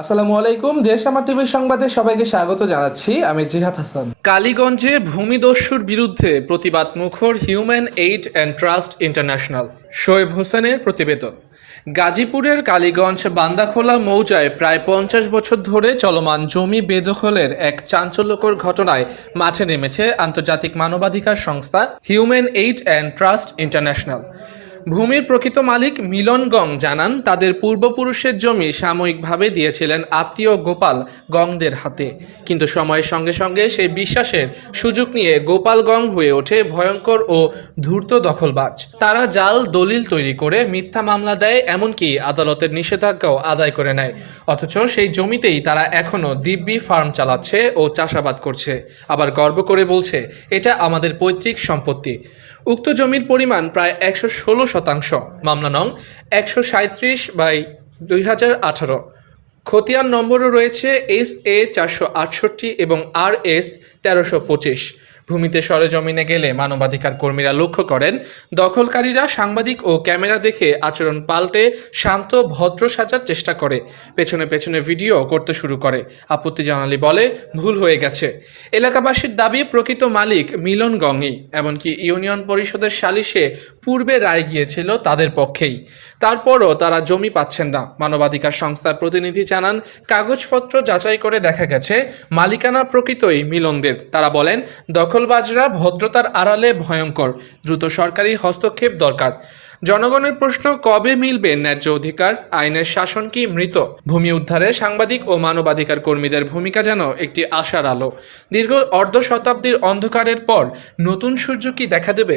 আসসালামু আলাইকুম, দেশ আমার টিভির সংবাদে সবাইকে স্বাগত জানাচ্ছি। আমি জিহাদ হাসান। কালীগঞ্জে ভূমিদস্যুর বিরুদ্ধে প্রতিবাদ মুখর Human Aid and Trust International Shoaib হোসেনের প্রতিবেদন। গাজীপুরের কালীগঞ্জ বান্দাখোলা মৌজায় প্রায় পঞ্চাশ বছর ধরে চলমান জমি বেদখলের এক চাঞ্চল্যকর ঘটনায় মাঠে নেমেছে আন্তর্জাতিক মানবাধিকার সংস্থা Human Aid and Trust International ভূমির প্রকৃত মালিক মিলন গং জানান, তাদের পূর্বপুরুষের জমি সাময়িকভাবে দিয়েছিলেন আত্মীয় গোপাল গংদের হাতে। কিন্তু সময়ের সঙ্গে সঙ্গে সেই বিশ্বাসের সুযোগ নিয়ে গোপাল গং হয়ে ওঠে ভয়ঙ্কর ও ধূর্ত দখলবাজ। তারা জাল, দলিল তৈরি করে মিথ্যা মামলা দেয়, এমনকি আদালতের নিষেধাজ্ঞাও আদায় করে নেয়। অথচ সেই জমিতেই তারা এখনও দিব্যি ফার্ম চালাচ্ছে ও চাষাবাদ করছে। আবার গর্ব করে বলছে, এটা আমাদের পৈতৃক সম্পত্তি। উক্ত জমির পরিমাণ প্রায় একশো ষোলো শতাংশ। মামলা নং একশো সাঁত্রিশ বাই দুই হাজার আঠারো। খতিয়ান নম্বরও রয়েছে এস এ চারশো আটষট্টি এবং আর এস তেরোশো পঁচিশ। ভূমিতে সরেজমিনে গেলে মানবাধিকার কর্মীরা লক্ষ্য করেন, দখলকারীরা সাংবাদিক ও ক্যামেরা দেখে আচরণ পাল্টে, শান্ত, ভদ্র সাজার চেষ্টা করে। পেছনে পেছনে ভিডিও করতে শুরু করে। আপত্তি জানালি বলে, ভুল হয়ে গেছে। এলাকাবাসীর দাবি, প্রকৃত মালিক মিলন গঙ্গি এমনকি ইউনিয়ন পরিষদের সালিশে পূর্বে রায় গিয়েছিল তাদের পক্ষেই। তারপরও তারা জমি পাচ্ছেন না। মানবাধিকার সংস্থার প্রতিনিধি জানান, কাগজপত্র যাচাই করে দেখা গেছে, মালিকানা প্রকৃতই মিলনদের। তারা বলেন, দখলবাজরা ভদ্রতার আড়ালে ভয়ঙ্কর, দ্রুত সরকারি হস্তক্ষেপ দরকার। জনগণের প্রশ্ন, কবে মিলবে ন্যায্য অধিকার? আইনের শাসন কি মৃত? ভূমি উদ্ধারে সাংবাদিক ও মানবাধিকার কর্মীদের ভূমিকা যেন একটি আশার আলো। দীর্ঘ অর্ধ শতাব্দীর অন্ধকারের পর নতুন সূর্য কি দেখা দেবে?